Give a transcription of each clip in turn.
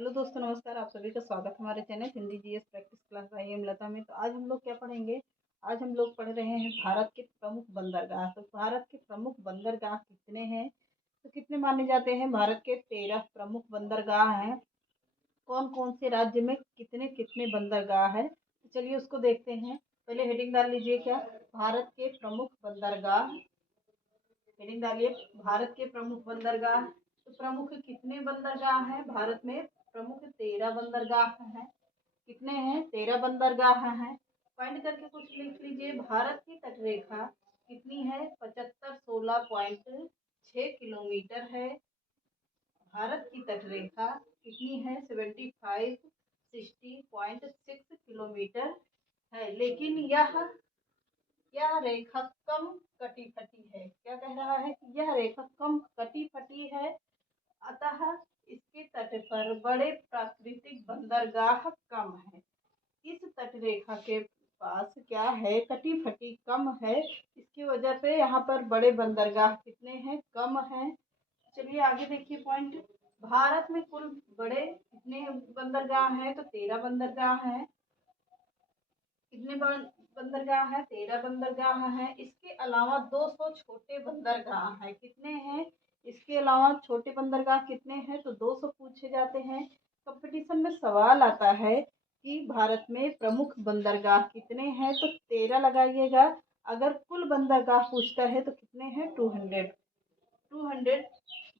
Hello दोस्तों, नमस्कार। आप सभी का स्वागत है हमारे channel Hindi GS practice class by M Lata में। तो आज हम लोग क्या पढ़ेंगे? आज हम लोग पढ़ रहे हैं भारत के प्रमुख बंदरगाह। तो भारत के प्रमुख बंदरगाह कितने हैं? तो कितने माने जाते हैं? भारत के 13 प्रमुख बंदरगाह हैं। कौन कौन से राज्य में कितने कितने बंदरगाह है, तो चलिए उसको देखते हैं। पहले हेडिंग डाल लीजिए। क्या? भारत के प्रमुख बंदरगाह। हेडिंग डालिए, भारत के प्रमुख बंदरगाह। तो प्रमुख कितने बंदरगाह हैं भारत में? प्रमुख 13 बंदरगाह हैं। कितने हैं? 13 बंदरगाह हैं। पॉइंट करके कुछ लिख लीजिए। भारत की तटरेखा कितनी है? 7516.6 किलोमीटर है। भारत की तटरेखा कितनी है? 7560.6 किलोमीटर है। लेकिन यह रेखा कम कटी फटी है। क्या कह रहा है कि यह रेखा कम कटी फटी है, अतः इसके तट पर बड़े प्राकृतिक बंदरगाह कम है। इस तट रेखा के पास क्या है? कटी फटी कम है। इसकी वजह से यहाँ पर बड़े बंदरगाह कितने हैं? कम हैं। चलिए आगे देखिए पॉइंट। भारत में कुल बड़े कितने बंदरगाह हैं? तो 13 बंदरगाह हैं। कितने बंदरगाह है? 13 बंदरगाह हैं। इसके अलावा 200 छोटे बंदरगाह हैं। कितने हैं? इसके अलावा छोटे बंदरगाह कितने हैं? तो 200 पूछे जाते हैं। कंपटीशन में सवाल आता है कि भारत में प्रमुख बंदरगाह कितने हैं, तो 13 लगाइएगा। अगर कुल बंदरगाह पूछता है तो कितने हैं? 200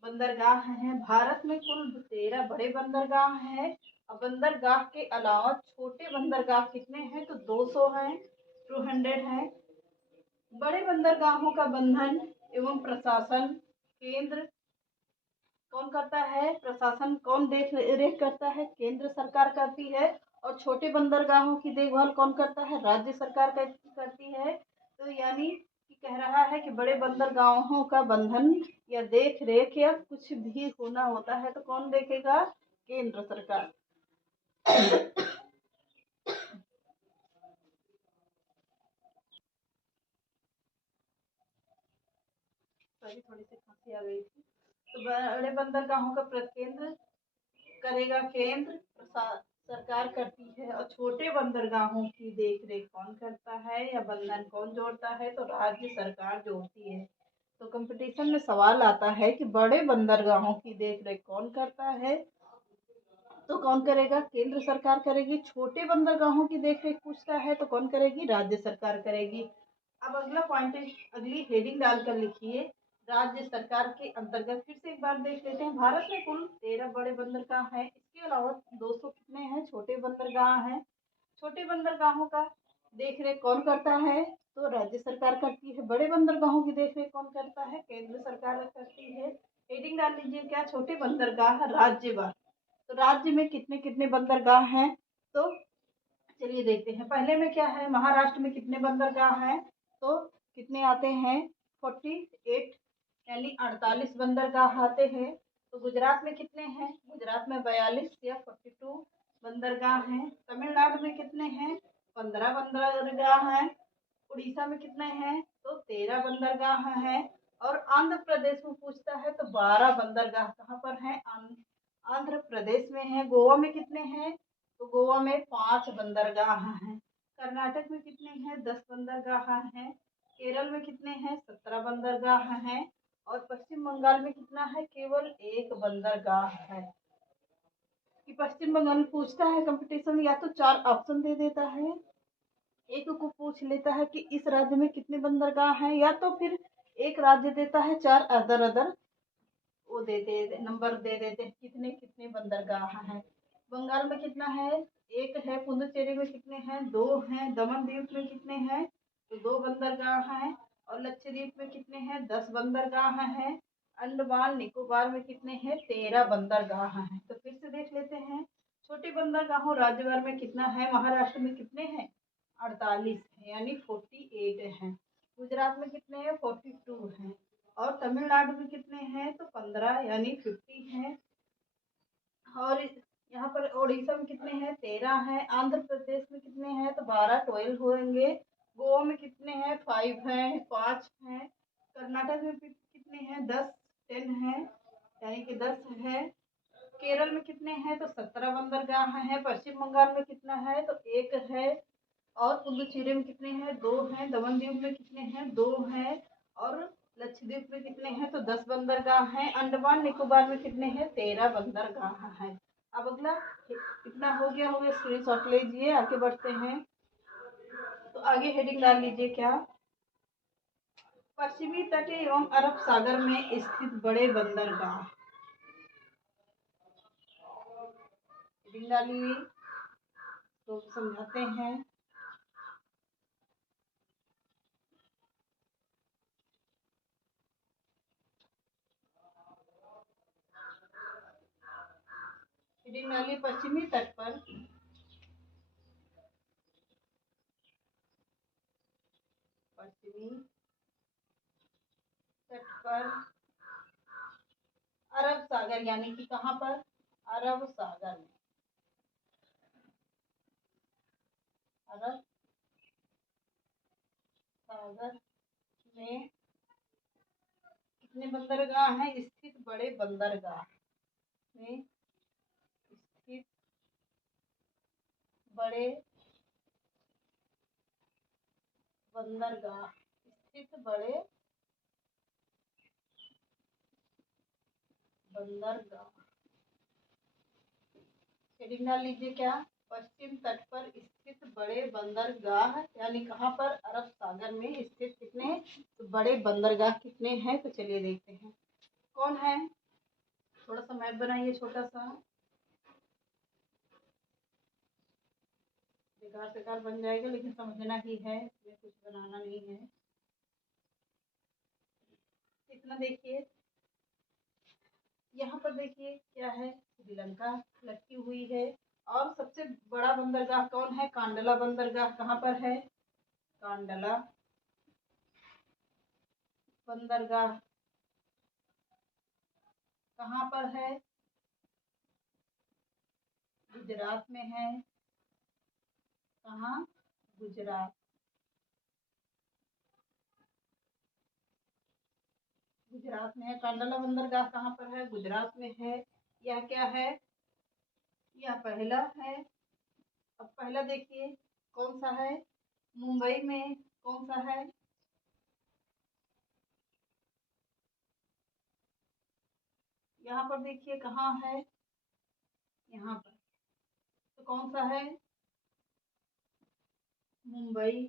बंदरगाह हैं। भारत में कुल 13 बड़े बंदरगाह हैं। और बंदरगाह के अलावा छोटे बंदरगाह कितने हैं? तो 200 हैं, 200 हैं। बड़े बंदरगाहों का बंधन एवं प्रशासन केंद्र कौन करता है? प्रशासन कौन देख रेख करता है? केंद्र सरकार करती है। और छोटे बंदरगाहों की देखभाल कौन करता है? राज्य सरकार करती है। तो यानी कि कह रहा है कि बड़े बंदरगाहों का बंधन या देख रेख या कुछ भी होना होता है तो कौन देखेगा? केंद्र सरकार। थोड़ी सी खांसी आ गई थी। तो बड़े बंदरगाहों का केंद्र करेगा केंद्र सरकार करती है। और छोटे बंदरगाहों की देखरेख कौन करता है या बंधन कौन जोड़ता है? तो राज्य सरकार जोड़ती है। तो कंपटीशन में सवाल आता है कि बड़े बंदरगाहों की देखरेख कौन करता है, तो कौन करेगा? केंद्र सरकार करेगी। छोटे बंदरगाहों की देखरेख पूछता है तो कौन करेगी? राज्य सरकार करेगी। अब अगला पॉइंट, अगली हेडिंग डालकर लिखिए, राज्य सरकार के अंतर्गत। फिर से एक बार देख लेते हैं। भारत में कुल 13 बड़े बंदरगाह हैं। इसके अलावा 200 कितने हैं? छोटे बंदरगाह हैं। छोटे बंदरगाहों का देखरेख कौन करता है? तो राज्य सरकार करती है। बड़े बंदरगाहों की देखरेख कौन करता है? केंद्र सरकार करती है। हेडिंग डाल लीजिए। क्या? छोटे बंदरगाह राज्यवार। तो राज्य में कितने कितने बंदरगाह हैं? तो चलिए देखते हैं। पहले में क्या है? महाराष्ट्र में कितने बंदरगाह हैं? तो कितने आते हैं? 48, यानी 48 बंदरगाह आते हैं। तो गुजरात में कितने हैं? गुजरात में 42 या 42 बंदरगाह हैं। तमिलनाडु में कितने हैं? 15 बंदरगाह हैं। उड़ीसा में कितने हैं? तो 13 बंदरगाह हैं। और आंध्र प्रदेश में पूछता है तो 12 बंदरगाह कहाँ पर हैं? आंध्र प्रदेश में है। गोवा में कितने हैं? तो गोवा में 5 बंदरगाह हैं। कर्नाटक में कितने हैं? 10 बंदरगाह हैं। केरल में कितने हैं? 17 बंदरगाह हैं। और पश्चिम बंगाल में कितना है? केवल 1 बंदरगाह है। कि पश्चिम बंगाल पूछता है कंपटीशन, या तो 4 ऑप्शन दे देता है, एक को पूछ लेता है कि इस राज्य में कितने बंदरगाह हैं, या तो फिर एक राज्य देता है 4 अदर अदर वो देते नंबर दे देते हैं कितने कितने बंदरगाह हैं। बंगाल में कितना है? 1 है। पुडुचेरी में कितने हैं? 2 हैं। दमन द्वीप में कितने हैं? तो 2 बंदरगाह हैं। और लक्षद्वीप में कितने हैं? 10 बंदरगाह हैं। अंडमान निकोबार में कितने हैं? 13 बंदरगाह हैं। तो फिर से देख लेते हैं। छोटे बंदरगाहों राज्यवार में कितना है? महाराष्ट्र में कितने हैं? 48 है, यानी 48 हैं। गुजरात में कितने हैं? 42 हैं। और तमिलनाडु में कितने हैं? तो 15 यानी 50 हैं। और यहाँ पर उड़ीसा में कितने हैं? 13 हैं। आंध्र प्रदेश में कितने हैं? तो 12 होंगे। गोवा में कितने हैं? 5 हैं, 5 हैं। कर्नाटक में कितने हैं? 10 हैं, यानी कि 10 है। केरल में कितने हैं तो 17 बंदरगाह हैं। पश्चिम बंगाल में कितना है तो 1 है। और पुडुचेरी में कितने हैं 2 हैं। दमन दीव में कितने हैं 2 हैं। और लक्षद्वीप में कितने हैं तो 10 बंदरगाह हैं। अंडमान निकोबार में कितने हैं 13 बंदरगाह हैं। अब अगला कितना हो गया स्क्रीनशॉट लीजिए, आगे बढ़ते हैं। तो आगे हेडिंग डाल लीजिए क्या, पश्चिमी तट एवं अरब सागर में स्थित बड़े बंदरगाह। हेडिंग डालिए तो समझाते हैं। हेडिंग डालिए पश्चिमी तट पर अरब सागर, यानी कि कहाँ पर अरब सागर में, अरब सागर में कितने बंदरगाह हैं स्थित बड़े बंदरगाह में स्थित बड़े बंदरगाह स्थित बड़े बंदरगाह। हेडिंग डाल लीजिए क्या, पश्चिम तट पर स्थित बड़े बंदरगाह, यानी कहाँ पर अरब सागर में स्थित कितने तो बड़े बंदरगाह कितने हैं। तो चलिए देखते हैं कौन है। थोड़ा सा मैप बनाइए छोटा सा, बेकार बेकार बन जाएगा लेकिन समझना ही है, इसमें कुछ बनाना नहीं है। इतना देखिए, यहाँ पर देखिए क्या है, श्रीलंका लटकी हुई है। और सबसे बड़ा बंदरगाह कौन है, कांडला बंदरगाह कहाँ पर है, कांडला बंदरगाह कहाँ पर है, गुजरात में है। कहाँ, गुजरात, गुजरात में है। कांडला बंदरगाह कहाँ पर है, गुजरात में है। यह क्या है, यह पहला है। अब पहला देखिए कौन सा है, मुंबई में कौन सा है, यहाँ पर देखिए कहाँ है, यहाँ पर। तो कौन सा है, मुंबई।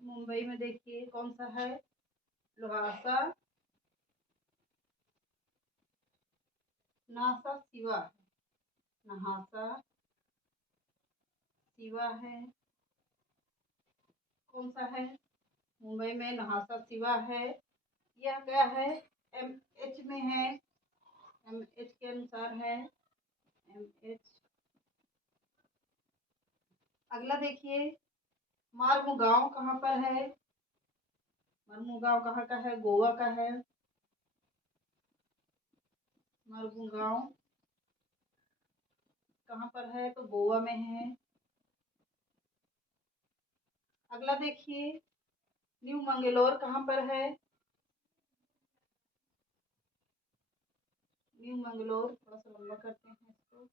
मुंबई में देखिए कौन सा है, लोहासा नासा सिवा है, नहासा सिवा है। कौन सा है, मुंबई में नहासा सिवा है। यह क्या है, एम एच में है, एम एच के अनुसार है, एम एच। अगला देखिए, मार्मुगांव कहाँ पर है, मार्मुगांव कहाँ का है, गोवा का है। मार्मुगांव कहाँ पर है तो गोवा में है। अगला देखिए, न्यू मंगलोर कहाँ पर है, न्यू मंगलोर, थोड़ा सा लंबा करते हैं इसको।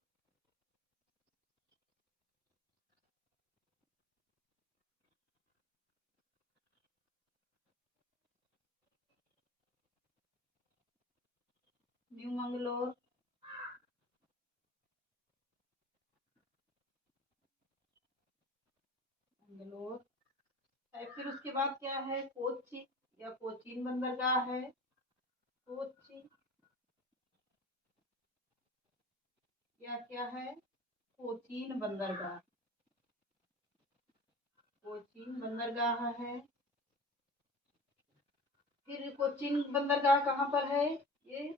न्यू मंगलोर, मंगलोर है। फिर उसके बाद क्या है, कोच्चि या कोचीन बंदरगाह है, कोच्चि या क्या है, कोचीन बंदरगाह, कोचीन बंदरगाह है। फिर कोचीन बंदरगाह कहाँ पर है, ये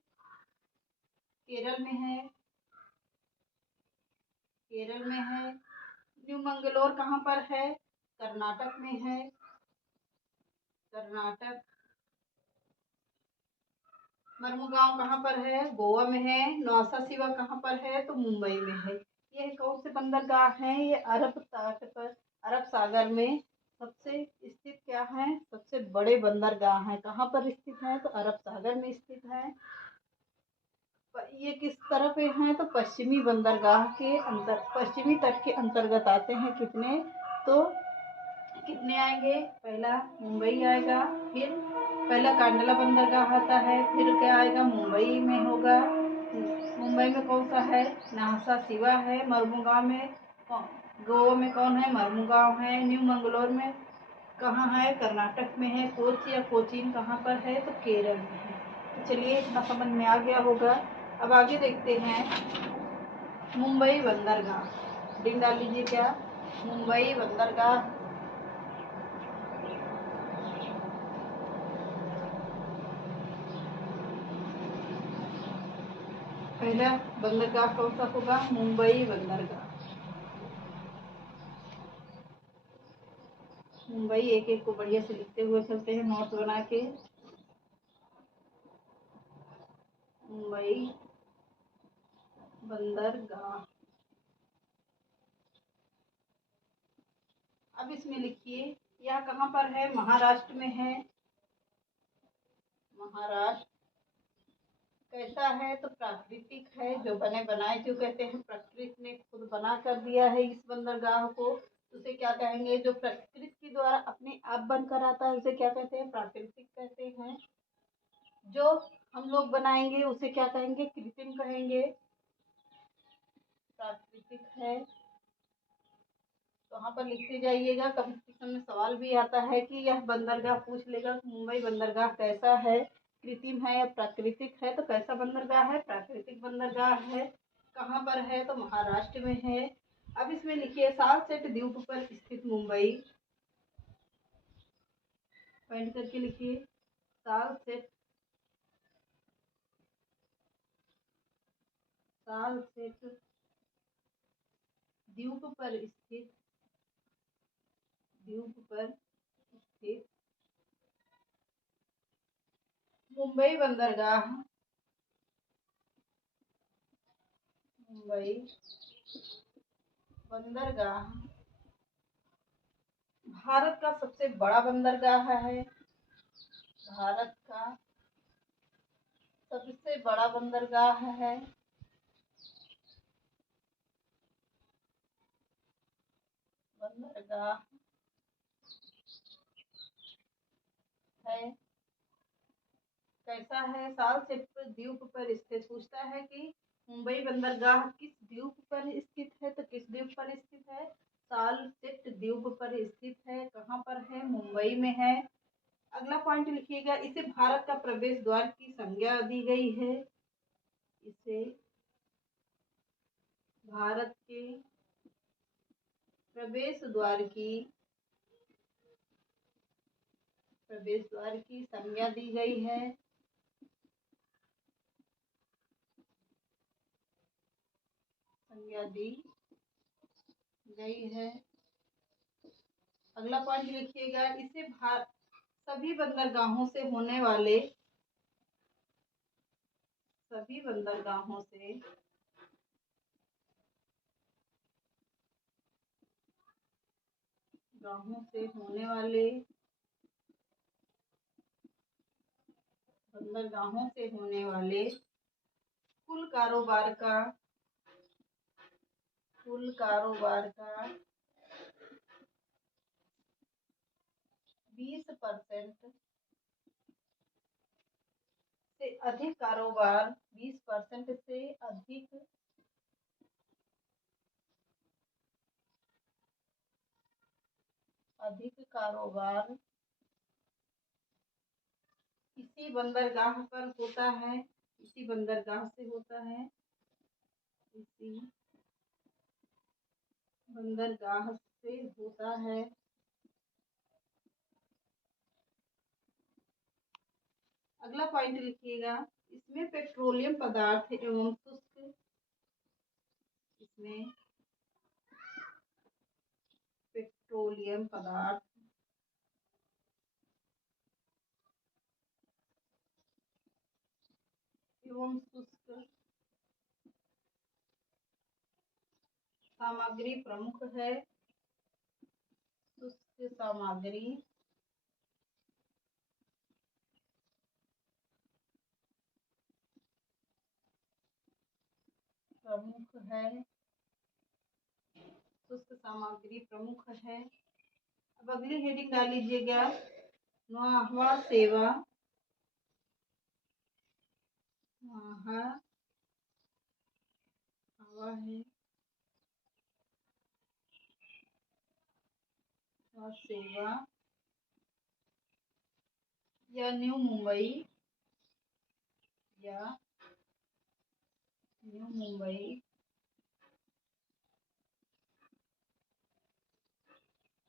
केरल में है, केरल में है। न्यू मंगलोर कहाँ पर है, कर्नाटक में है, कर्नाटक। मरमुगांव कहाँ पर है, गोवा में है। नौसा सिवा कहाँ पर है तो मुंबई में है। ये कौन से बंदरगाह हैं, ये अरब तट पर, अरब सागर में सबसे स्थित क्या है, सबसे बड़े बंदरगाह हैं। कहाँ पर स्थित है, तो अरब सागर में स्थित है। ये किस तरफ हैं, तो पश्चिमी बंदरगाह के पश्चिमी तट के अंतर्गत आते हैं। कितने, तो कितने आएंगे, पहला मुंबई आएगा, फिर पहला कांडला बंदरगाह आता है, फिर क्या आएगा, मुंबई में होगा। मुंबई में कौन सा है, नाहसा सिवा है। मरमुगांव में, गोवा में कौन है, मरमुगांव है। न्यू मंगलोर में कहाँ है, कर्नाटक में है। कोच्चि या कोचीन कहाँ पर है, तो केरल में है। तो चलिए इतना समझ में आ गया होगा। अब आगे देखते हैं मुंबई बंदरगाह। डिंग डाल लीजिए, क्या, मुंबई बंदरगाह। पहला बंदरगाह कौन सा होगा, मुंबई बंदरगाह। मुंबई एक एक को बढ़िया से लिखते हुए चलते हैं, नोट्स बना के। मुंबई बंदरगाह। अब इसमें लिखिए, यह कहाँ पर है, महाराष्ट्र में है। महाराष्ट्र। कैसा है, तो प्राकृतिक है, जो बने बनाए, जो कहते हैं प्रकृति ने खुद बना कर दिया है इस बंदरगाह को, उसे क्या कहेंगे, जो प्रकृति के द्वारा अपने आप बनकर आता है उसे क्या कहते हैं, प्राकृतिक कहते हैं। जो हम लोग बनाएंगे उसे क्या कहेंगे, कृत्रिम कहेंगे। प्राकृतिक है, तो वहाँ पर लिखते जाइएगा। कंपटीशन में सवाल भी आता है कि यह बंदरगाह पूछ लेगा मुंबई बंदरगाह कैसा है, कृत्रिम है या प्राकृतिक है। तो कैसा बंदरगाह है, प्राकृतिक बंदरगाह है। कहाँ पर है, तो महाराष्ट्र में है। अब इसमें लिखिए, सालसेट द्वीप पर स्थित मुंबई। पॉइंट करके लिखिए, सालसेट, सालसेट द्वीप पर स्थित, द्वीप पर स्थित मुंबई बंदरगाह। मुंबई बंदरगाह भारत का सबसे बड़ा बंदरगाह है। भारत का सबसे बड़ा बंदरगाह है। बंदरगाह है। कैसा है, सालसेट द्वीप पर स्थित। पूछता है कि मुंबई बंदरगाह किस द्वीप पर स्थित है, तो किस द्वीप पर स्थित है, सालसेट द्वीप पर स्थित है। कहाँ पर है, मुंबई में है। अगला पॉइंट लिखिएगा, इसे भारत का प्रवेश द्वार की संज्ञा दी गई है। इसे भारत के प्रवेश द्वार की संज्ञा दी गई है। संज्ञा दी गई है। अगला पॉइंट लिखिएगा, इसे सभी बंदरगाहों से होने वाले, सभी बंदरगाहों से होने वाले, बंदरगाहों से होने वाले कुल कारोबार का, कुल कारोबार का 20% से अधिक कारोबार, 20% से अधिक कारोबार इसी बंदरगाह पर होता है। इसी बंदरगाह से होता है। इसी बंदरगाह से होता है। अगला पॉइंट लिखिएगा, इसमें पेट्रोलियम पदार्थ एवं शुष्क, इसमें पेट्रोलियम पदार्थ एवं शुष्क सामग्री प्रमुख है। शुष्क सामग्री प्रमुख है, शुष्क सामग्री प्रमुख है। अब अगली हेडिंग डाल लीजिएगा, नौवां सेवा, हवा है और सेवा या न्यू मुंबई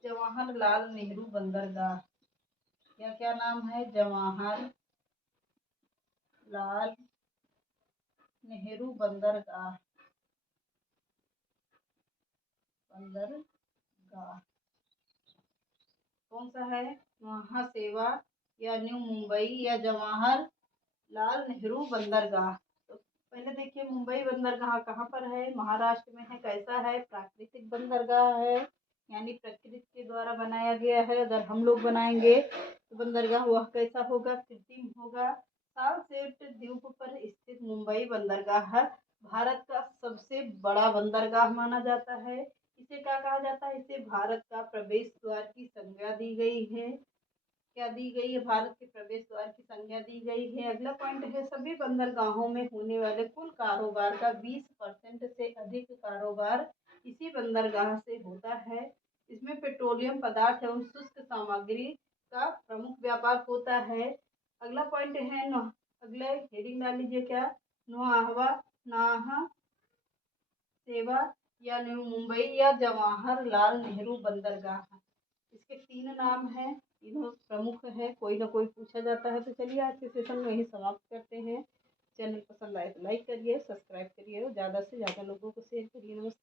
जवाहरलाल नेहरू बंदरगाह, क्या नाम है, जवाहरलाल नेहरू बंदरगाह। कौन सा है, महासेवा या न्यू मुंबई या जवाहरलाल नेहरू बंदरगाह। तो पहले देखिए मुंबई बंदरगाह कहाँ पर है, महाराष्ट्र में है। कैसा है, प्राकृतिक बंदरगाह है, यानी प्रकृति के द्वारा बनाया गया है। अगर हम लोग बनाएंगे तो बंदरगाह वह कैसा होगा, कृत्रिम होगा। सालसेट द्वीप पर स्थित मुंबई बंदरगाह भारत का सबसे बड़ा बंदरगाह माना जाता है। इसे क्या कहा जाता है, इसे भारत का प्रवेश द्वार की संज्ञा दी गई है। क्या दी गई है, भारत के प्रवेश द्वार की संज्ञा दी गई है। अगला पॉइंट है, सभी बंदरगाहों में होने वाले कुल कारोबार का 20% से अधिक कारोबार इसी बंदरगाह से होता है। इसमें पेट्रोलियम पदार्थ एवं शुष्क सामग्री का प्रमुख व्यापार होता है। अगला पॉइंट है, अगले हेडिंग डाल लीजिए, क्या, नाहा सेवा या न्यू मुंबई या जवाहरलाल नेहरू बंदरगाह। इसके 3 नाम हैं, तीनों प्रमुख है, कोई ना कोई पूछा जाता है। तो चलिए आज के सेशन में ही समाप्त करते हैं। चैनल पसंद आए तो लाइक करिए, सब्सक्राइब करिए और ज़्यादा से ज़्यादा लोगों को शेयर करिए। नमस्ते।